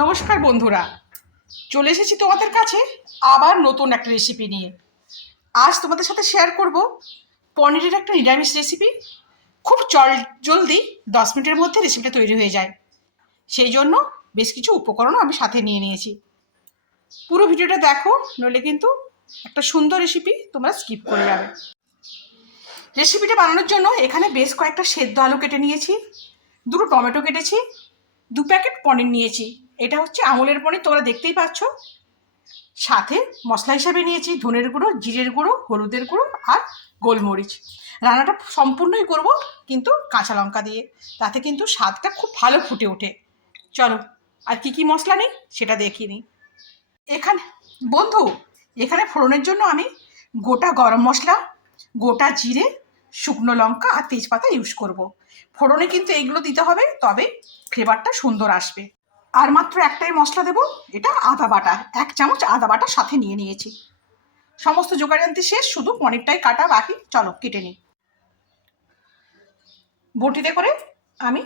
নমস্কার বন্ধুরা, চলে এসেছি তোমাদের কাছে আবার নতুন একটা রেসিপি নিয়ে। আজ তোমাদের সাথে শেয়ার করব পনিরের একটা নিরামিষ রেসিপি খুব চল, জলদি দশ মিনিটের মধ্যে রেসিপিটা তৈরি হয়ে যায়। সেই জন্য বেশ কিছু উপকরণও আমি সাথে নিয়ে নিয়েছি। পুরো ভিডিওটা দেখো, নইলে কিন্তু একটা সুন্দর রেসিপি তোমরা স্কিপ করে যাবে। রেসিপিটা বানানোর জন্য এখানে বেশ কয়েকটা সেদ্ধ আলু কেটে নিয়েছি। দুটো টমেটো কেটেছি, দু প্যাকেট পনির নিয়েছি। এটা হচ্ছে আমলের পনির, তোমরা দেখতেই পাচ্ছ। সাথে মশলা হিসাবে নিয়েছি ধনের গুঁড়ো, জিরের গুঁড়ো, হলুদের গুঁড়ো আর গোলমরিচ। রান্নাটা সম্পূর্ণই করব কিন্তু কাঁচা লঙ্কা দিয়ে। তাতে কিন্তু স্বাদটা খুব ভালো ফুটে ওঠে। চলো, আর কি কি মশলা নেই সেটা দেখিয়ে নিই। এখানে, বন্ধু, এখানে ফোড়নের জন্য আমি গোটা গরম মশলা, গোটা জিরে শুকনো লঙ্কা আর তেজপাতা ইউজ করব। ফোড়নে কিন্তু এইগুলো দিতে হবে, তবে ফ্লেভারটা সুন্দর আসবে। আর মাত্র একটাই মশলা দেবো, এটা আদা বাটা। এক চামচ আদা বাটা সাথে নিয়ে নিয়েছি। সমস্ত জোগাড় আনতে শেষ, শুধু পনিরটাই কাটা, বাকি চলো কেটে নিই। বটিতে করে আমি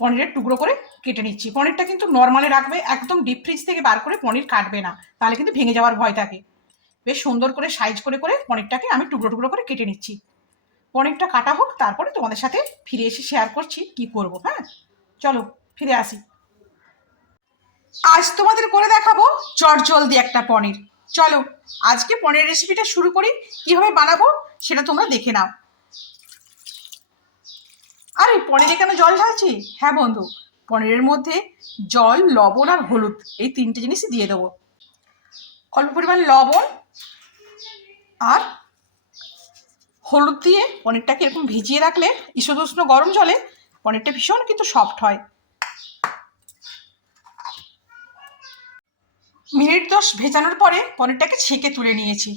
পনিরের টুকরো করে কেটে নিচ্ছি। পনিরটা কিন্তু নর্মালে রাখবে, একদম ডিপ ফ্রিজ থেকে বার করে পনির কাটবে না। তাহলে কিন্তু ভেঙে যাওয়ার ভয় থাকে। বেশ সুন্দর করে সাইজ করে করে পনিরটাকে আমি টুকরো টুকরো করে কেটে নিচ্ছি। পনিরটা কাটা হোক, তারপরে তোমাদের সাথে ফিরে এসে শেয়ার করছি কি করব হ্যাঁ? চলো, ফিরে আসি। আজ তোমাদের করে দেখাবো চট জলদি একটা পনির। চলো, আজকে পনির রেসিপিটা শুরু করি, কীভাবে বানাবো সেটা তোমরা দেখে নাও। আরে, পনিরে কেন জল ঢালছি? হ্যাঁ বন্ধু, পনিরের মধ্যে জল, লবণ আর হলুদ, এই তিনটে জিনিসই দিয়ে দেবো। অল্প পরিমাণ লবণ আর হলুদ দিয়ে পনিরটাকে এরকম ভিজিয়ে রাখলে ঈষদুষ্ণ গরম জলে পনিরটা ভীষণ কিন্তু সফট হয়। মিনিট দশ ভেজানোর পরে পনিরটাকে ছেঁকে তুলে নিয়েছি।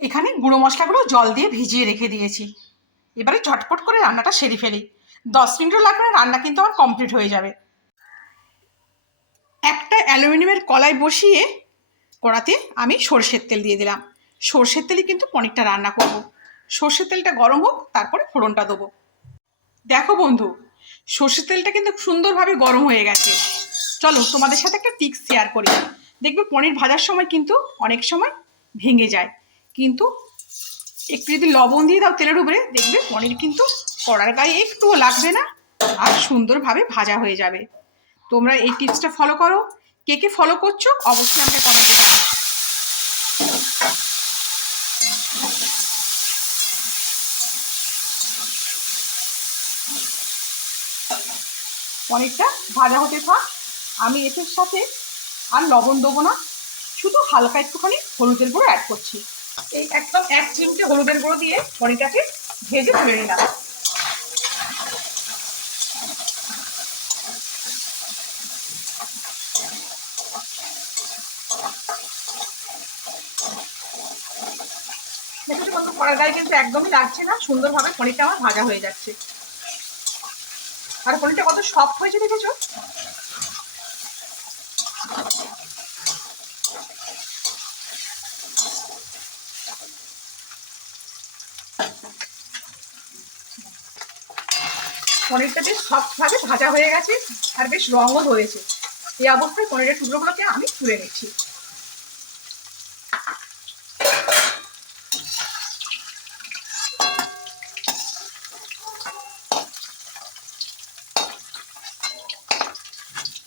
এখানে গুঁড়ো মশলাগুলো জল দিয়ে ভিজিয়ে রেখে দিয়েছি। এবারে ঝটপট করে রান্নাটা সেরে ফেলি। দশ মিনিটও লাগবে না, রান্না কিন্তু আমার কমপ্লিট হয়ে যাবে। একটা অ্যালুমিনিয়ামের কলাই বসিয়ে কড়াতে আমি সর্ষের তেল দিয়ে দিলাম। সর্ষের তেলে কিন্তু পনিরটা রান্না করব। সর্ষের তেলটা গরম হোক, তারপরে ফোড়নটা দেবো। দেখো বন্ধু, সর্ষের তেলটা কিন্তু সুন্দরভাবে গরম হয়ে গেছে। চলো তোমাদের সাথে একটা টিক্স শেয়ার করি। দেখবে পনির ভাজার সময় কিন্তু অনেক সময় ভেঙে যায়। কিন্তু একটু যদি লবণ দিয়ে দাও তেলের উপরে, দেখবে পনির কিন্তু কড়ার গায়ে একটুও লাগবে না আর সুন্দরভাবে ভাজা হয়ে যাবে। তোমরা এই টিপসটা ফলো করো। কে কে ফলো করছ, অবশ্যই আমাকে কমেন্টে পনিরটা ভাজা হতে থাক। আমি এটার সাথে আর লবণ দেবো না। শুধু হালকা একটুখানি হলুদের গুঁড়ো অ্যাড করছি। এই একদম এক চিমটে হলুদের গুঁড়ো দিয়ে পনিরটাকে ভেজে তুলে নিলাম। গায়ে কিন্তু একদমই লাগছে না। সুন্দরভাবে পনিরটা আমার ভাজা হয়ে যাচ্ছে। আর পনিরটা কত সফট হয়েছে দেখেছ? পনিরটা বেশ সফটভাবে ভাজা হয়ে গেছে আর বেশ রঙও ধরেছে। এই অবস্থায় পনিরের টুকরোগুলোকে আমি তুলে নিচ্ছি।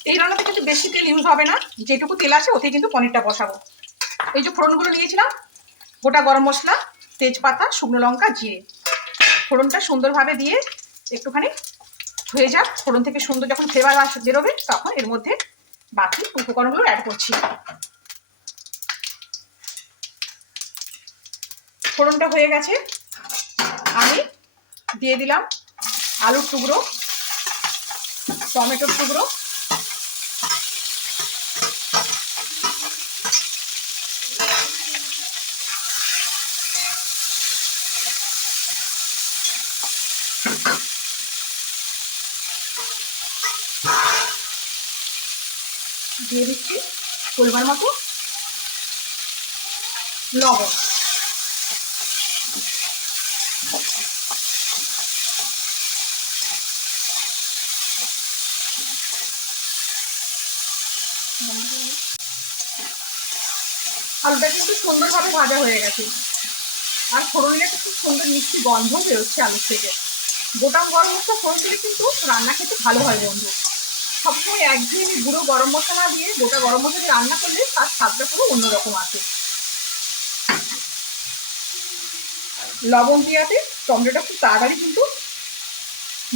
এই রান্নাতে কিন্তু বেশি তেল ইউজ হবে না। যেটুকু তেল আছে ওতে কিন্তু পনিরটা বসাবো। এই যে ফোড়নগুলো নিয়েছিলাম, গোটা গরম মশলা, তেজপাতা, শুকনো লঙ্কা, জিরে। ফোড়নটা সুন্দরভাবে দিয়ে একটুখানি হয়ে যাক। ফোড়ন থেকে সুন্দর যখন ফ্লেভার আস বেরোবে, তখন এর মধ্যে বাকি উপকরণগুলো অ্যাড করছি। ফোড়নটা হয়ে গেছে। আমি দিয়ে দিলাম আলুর টুকরো, টমেটোর টুকরো দিয়ে দিচ্ছি পরিমাণ মতো। লবণ। আলুটা কিন্তু সুন্দরভাবে ভাজা হয়ে গেছে। আর ফোড়নের একটা খুব সুন্দর মিষ্টি গন্ধ বেরোচ্ছে আলুর থেকে। গোটা গরম মশলা ফোড়ন কিন্তু রান্না খেতে ভালো হয় বন্ধু। সবসময় একঘেয়েমি গুঁড়ো গরম মশলা দিয়ে গোটা গরম মশলা রান্না করলে তার স্বাদটা পুরো অন্যরকম আছে। লবণ দেওয়াতে টমেটোটা খুব তাড়াতাড়ি কিন্তু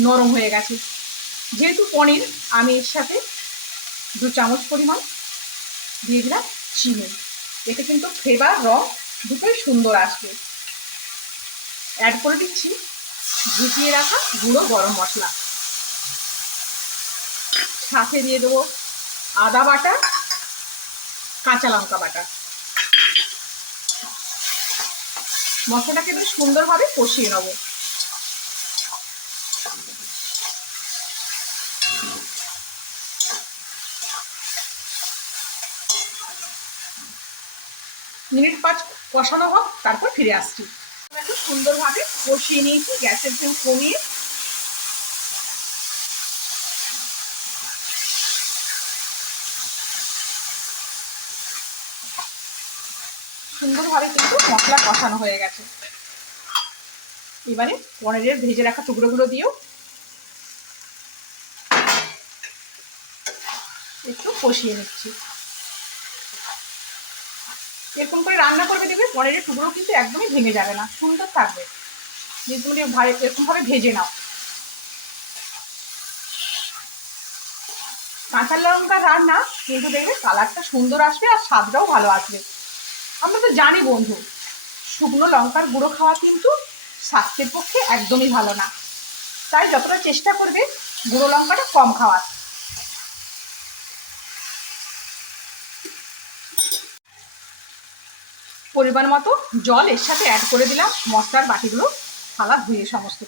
নরম হয়ে গেছে। যেহেতু পনির, আমি এর সাথে দু চামচ পরিমাণ দিয়ে দিলাম চিনি। এতে কিন্তু ফ্লেভার, রং দুটোই সুন্দর আসবে। অ্যাড করে দিচ্ছি, ঝুঁকিয়ে রাখা গুঁড়ো গরম মশলা। সাথে দিয়ে দেবো আদা বাটা, কাঁচা লঙ্কা বাটা। মশলাটাকে বেশ সুন্দরভাবে কষিয়ে নেব। মিনিট পাঁচ কষানো হোক, তারপর ফিরে আসছি। সুন্দরভাবে কষিয়ে নিয়েছি, গ্যাসের ফ্লেম কমিয়ে সুন্দরভাবে কিন্তু মশলা কষানো হয়ে গেছে। এবারে পনিরের ভেজে রাখা টুকরোগুলো দিয়েও একটু কষিয়ে নিচ্ছি। এরকম করে রান্না করবে দেখবে পনিরের টুকরো কিন্তু একদমই ভেঙে যাবে না, সুন্দর থাকবে। যদি তুমি এরকমভাবে ভেজে নাও। কাঁচা লঙ্কা রান্না, কিন্তু দেখবে কালারটা সুন্দর আসবে আর স্বাদটাও ভালো আসবে। আমরা তো জানি বন্ধু, শুকনো লঙ্কার গুঁড়ো খাওয়া কিন্তু স্বাস্থ্যের পক্ষে একদমই ভালো না। তাই যতটা চেষ্টা করবে গুঁড়ো লঙ্কাটা কম খাওয়ার। পরিমাণ মতো জল এর সাথে অ্যাড করে দিলাম, মশলার বাটিগুলো থালা ধুয়ে সমস্ত।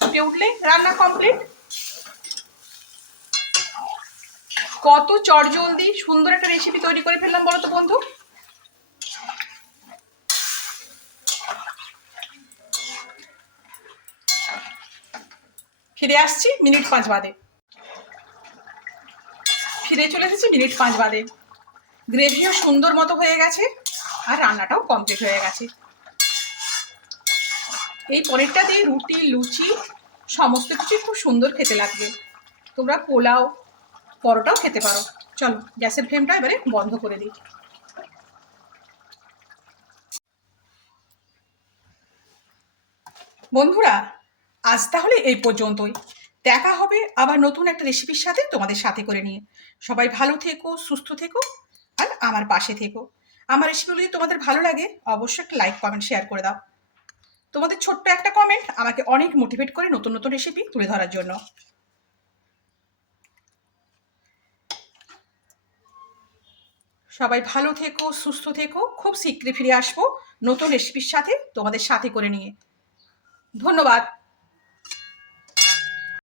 ফুটে উঠলে রান্না কমপ্লিট কত চটজলদি সুন্দর একটা রেসিপি তৈরি করে ফেললাম বলো তো বন্ধু। ফিরে আসছি মিনিট পাঁচ বাদে। ফিরে চলে এসেছি মিনিট পাঁচ বাদে। গ্রেভিও সুন্দর মতো হয়ে গেছে আর রান্নাটাও কমপ্লিট হয়ে গেছে। এই পনিরটা দিয়ে রুটি, লুচি, সমস্ত কিছুই খুব সুন্দর খেতে লাগবে। তোমরা পোলাও, পরোটাও খেতে পারো। চলো, গ্যাসের ফ্লেমটা এবারে বন্ধ করে দিই। বন্ধুরা আজ তাহলে এই পর্যন্তই। দেখা হবে আবার নতুন একটা রেসিপির সাথে তোমাদের সাথে করে নিয়ে। সবাই ভালো থেকো, সুস্থ থেকো আর আমার পাশে থেকো। আমার রেসিপিগুলো যদি তোমাদের ভালো লাগে, অবশ্যই একটা লাইক কমেন্ট শেয়ার করে দাও। তোমাদের ছোট্ট একটা কমেন্ট আমাকে অনেক মোটিভেট করে নতুন নতুন রেসিপি তুলে ধরার জন্য। সবাই ভালো থেকো, সুস্থ থেকো। খুব শীঘ্রই ফিরে আসব নতুন রেসিপির সাথে তোমাদের সাথে করে নিয়ে। ধন্যবাদ।